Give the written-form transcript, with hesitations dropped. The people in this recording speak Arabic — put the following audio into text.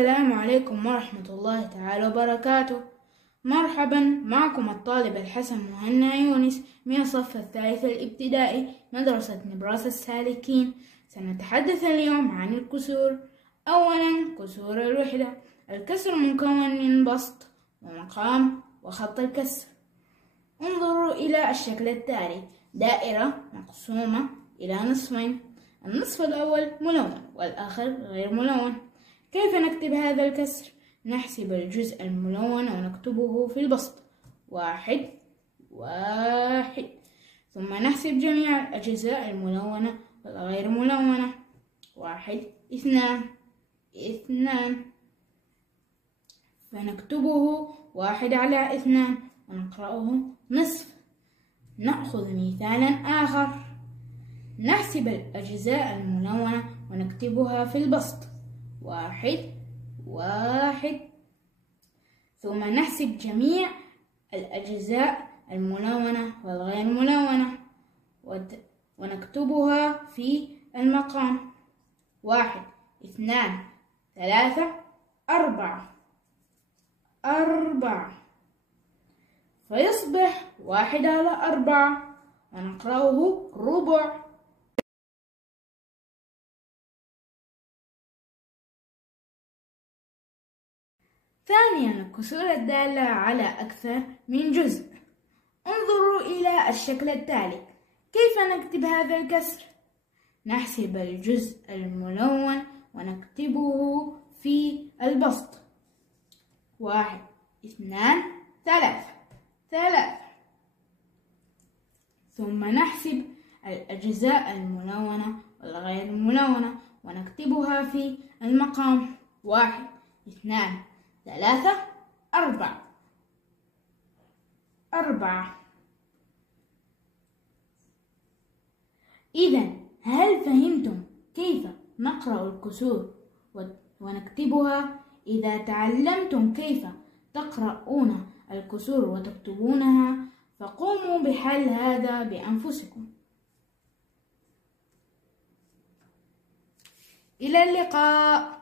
السلام عليكم ورحمة الله تعالى وبركاته. مرحبا، معكم الطالب الحسن مهنا يونس من الصف الثالث الابتدائي مدرسة نبراس السالكين. سنتحدث اليوم عن الكسور. أولا، كسور الوحدة. الكسر مكون من بسط ومقام وخط الكسر. انظروا إلى الشكل التالي: دائرة مقسومة إلى نصفين، النصف الأول ملون والآخر غير ملون. كيف نكتب هذا الكسر؟ نحسب الجزء الملون ونكتبه في البسط، 1 1، ثم نحسب جميع الأجزاء الملونة والغير ملونة، 1 2 2، فنكتبه 1/2 ونقرأه نصف. نأخذ مثالا آخر: نحسب الأجزاء الملونة ونكتبها في البسط، 1 1، ثم نحسب جميع الأجزاء الملونة والغير ملونة ونكتبها في المقام، 1 2 3 4، فيصبح 1/4 ونقرأه ربع. ثانيا، الكسور الدالة على أكثر من جزء. انظروا إلى الشكل التالي: كيف نكتب هذا الكسر؟ نحسب الجزء الملون ونكتبه في البسط، 1 2 3، ثم نحسب الأجزاء الملونة والغير ملونة ونكتبها في المقام، 1 2 3 4. إذا هل فهمتم كيف نقرأ الكسور ونكتبها؟ إذا تعلمتم كيف تقرؤون الكسور وتكتبونها فقوموا بحل هذا بأنفسكم. إلى اللقاء.